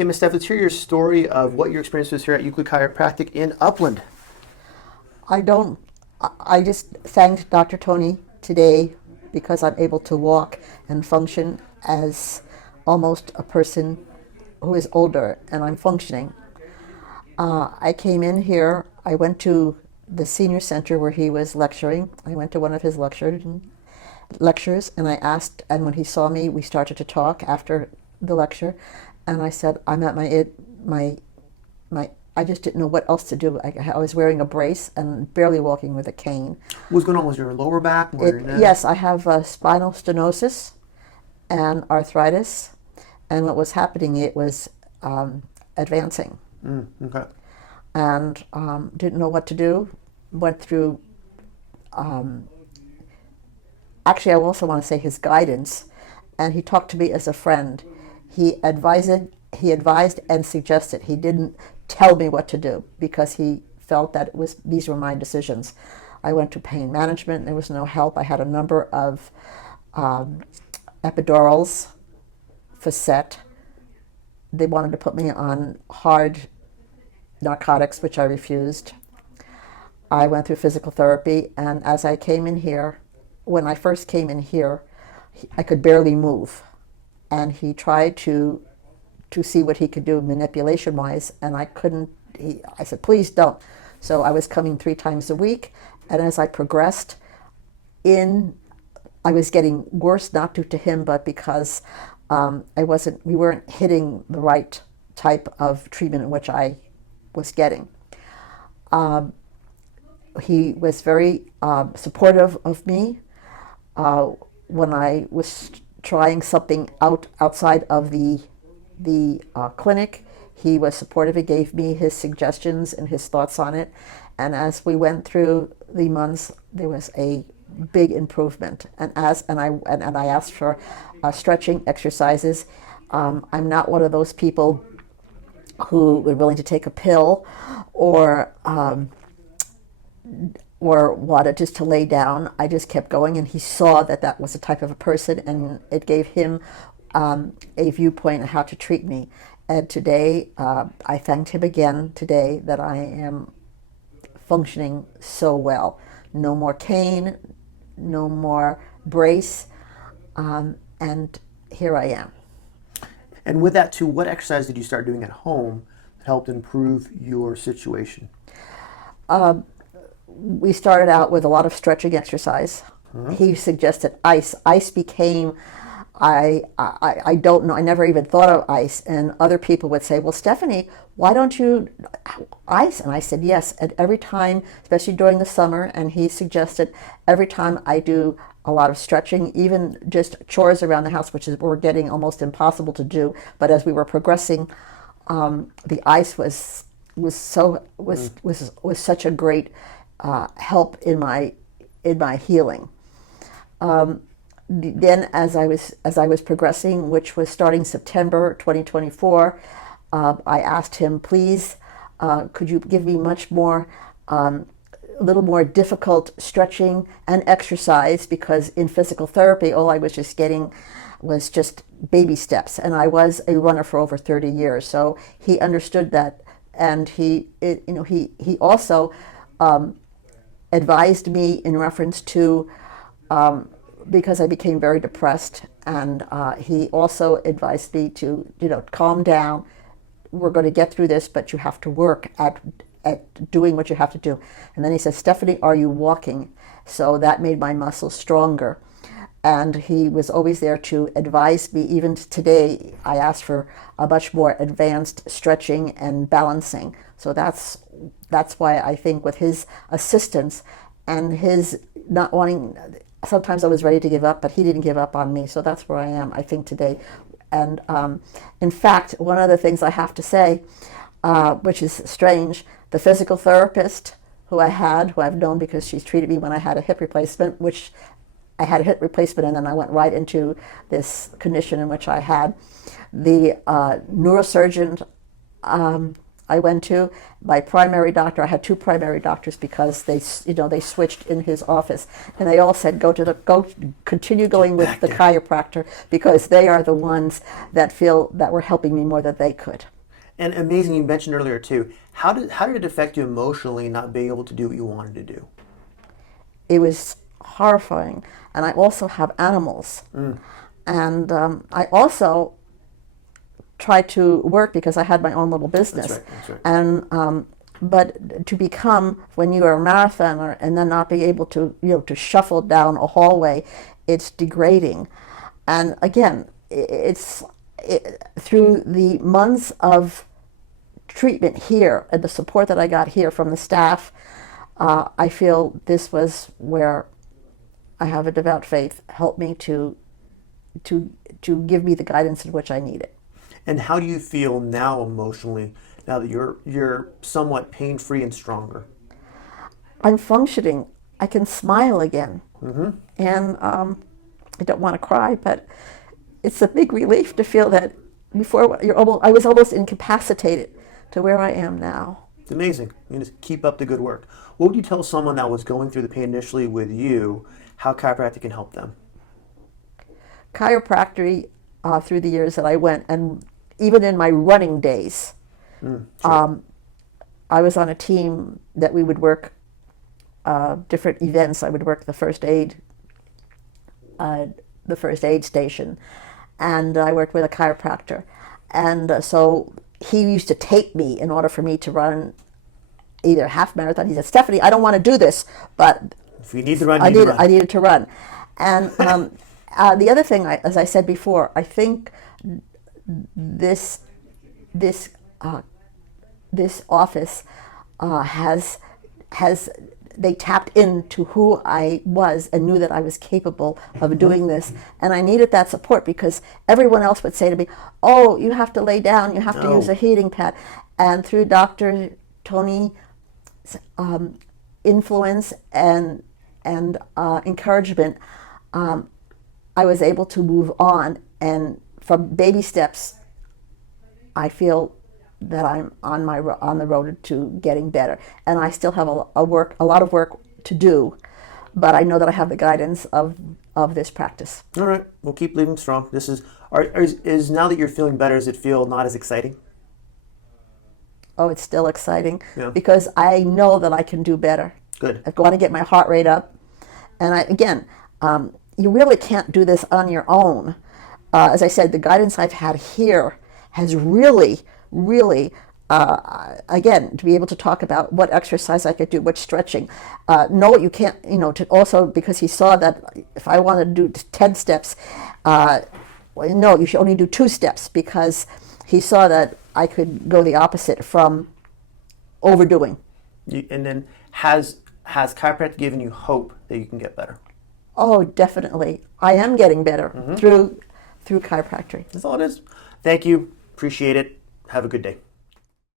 Okay, Ms. Steph, let's hear your story of what your experience was here at Euclid Chiropractic in Upland. I don't, I just thanked Dr. Tony today because I'm able to walk and function as almost a person who is older, and I'm functioning. I came in here, I went to the senior center where he was lecturing. I went to one of his lectures, and I asked, and when he saw me, we started to talk after the lecture, and I said, I'm at my I just didn't know what else to do. I was wearing a brace and barely walking with a cane. What was going on? Was your lower back? Or your neck? Yes, I have spinal stenosis and arthritis, and what was happening, it was advancing, Okay. and didn't know what to do. Went through, actually, I also want to say his guidance, and he talked to me as a friend. He advised and suggested. He didn't tell me what to do because he felt that these were my decisions. I went to pain management. There was no help. I had a number of epidurals, facet. They wanted to put me on hard narcotics, which I refused. I went through physical therapy, and as I came in here, when I first came in here, I could barely move. And he tried to see what he could do manipulation-wise, and I couldn't. I said, please don't. So I was coming 3 times a week, and as I progressed I was getting worse, not due to him, but because we weren't hitting the right type of treatment in which I was getting. He was very supportive of me when I was trying something outside of the clinic. He was supportive. He gave me his suggestions and his thoughts on it. And as we went through the months, there was a big improvement. And I asked for stretching exercises. I'm not one of those people who were willing to take a pill or wanted just to lay down. I just kept going, and he saw that was the type of a person, and it gave him a viewpoint on how to treat me. And today, I thanked him again today that I am functioning so well. No more cane, no more brace, and here I am. And with that too, what exercise did you start doing at home that helped improve your situation? We started out with a lot of stretching exercise. He suggested ice. Ice became, I don't know, I never even thought of ice. And other people would say, well, Stephanie, why don't you ice? And I said, yes. And every time, especially during the summer, and he suggested every time I do a lot of stretching, even just chores around the house, which were getting almost impossible to do. But as we were progressing, the ice was such a great help in my healing. Then, as I was progressing, which was starting September 2024, I asked him, please, could you give me much more, a little more difficult stretching and exercise, because in physical therapy, all I was just getting was just baby steps, and I was a runner for over 30 years. So he understood that, and he also advised me in reference to, because I became very depressed, and he also advised me to, calm down. We're going to get through this, but you have to work at doing what you have to do. And then he said, Stephanie, are you walking? So that made my muscles stronger. And he was always there to advise me. Even today, I asked for a much more advanced stretching and balancing. So that's why I think with his assistance and his not wanting, sometimes I was ready to give up, but he didn't give up on me. So that's where I am, I think, today. And in fact, one of the things I have to say, which is strange, the physical therapist who I've known because she's treated me when I had a hip replacement, which I had a hip replacement, and then I went right into this condition in which I had the neurosurgeon I went to. My primary doctor, I had two primary doctors because they switched in his office, and they all said continue going with the chiropractor because they are the ones that feel that were helping me more than they could. And amazing, you mentioned earlier too, how did it affect you emotionally not being able to do what you wanted to do? It was horrifying. And I also have animals. And I also tried to work because I had my own little business. That's right. And but to become, when you are a marathoner and then not be able to to shuffle down a hallway, it's degrading. And again, through the months of treatment here and the support that I got here from the staff, I feel this was where I have a devout faith helped me to give me the guidance in which I needed. And how do you feel now emotionally, now that you're somewhat pain-free and stronger? I'm functioning. I can smile again. And I don't want to cry, but it's a big relief to feel that before I was almost incapacitated to where I am now. It's amazing. You just keep up the good work. What would you tell someone that was going through the pain initially with you, how chiropractic can help them? Chiropractic, through the years that I went, and even in my running days, Sure. I was on a team that we would work different events. I would work the first aid station, and I worked with a chiropractor. And so he used to tape me in order for me to run either half marathon. He said, "Stephanie, I don't want to do this, but If you need to run, I you need to run." needed to run." And the other thing, as I said before, I think this office has they tapped into who I was and knew that I was capable of doing this, and I needed that support because everyone else would say to me, "Oh, you have to lay down, you have to use a heating pad," and through Dr. Tony's influence and encouragement, I was able to move on, and from baby steps, I feel that I'm on the road to getting better, and I still have a lot of work to do, but I know that I have the guidance of this practice. All right, we'll keep leaving strong. This is now that you're feeling better, does it feel not as exciting? Oh, it's still exciting Yeah. because I know that I can do better. Good. I've got to get my heart rate up, and you really can't do this on your own. As I said, the guidance I've had here has really, again, to be able to talk about what exercise I could do, what stretching. No, you can't, to also, because he saw that if I wanted to do 10 steps, no, you should only do 2 steps, because he saw that I could go the opposite from overdoing. And then has chiropractic given you hope that you can get better? Oh, definitely. I am getting better through chiropractic. That's all it is. Thank you. Appreciate it. Have a good day.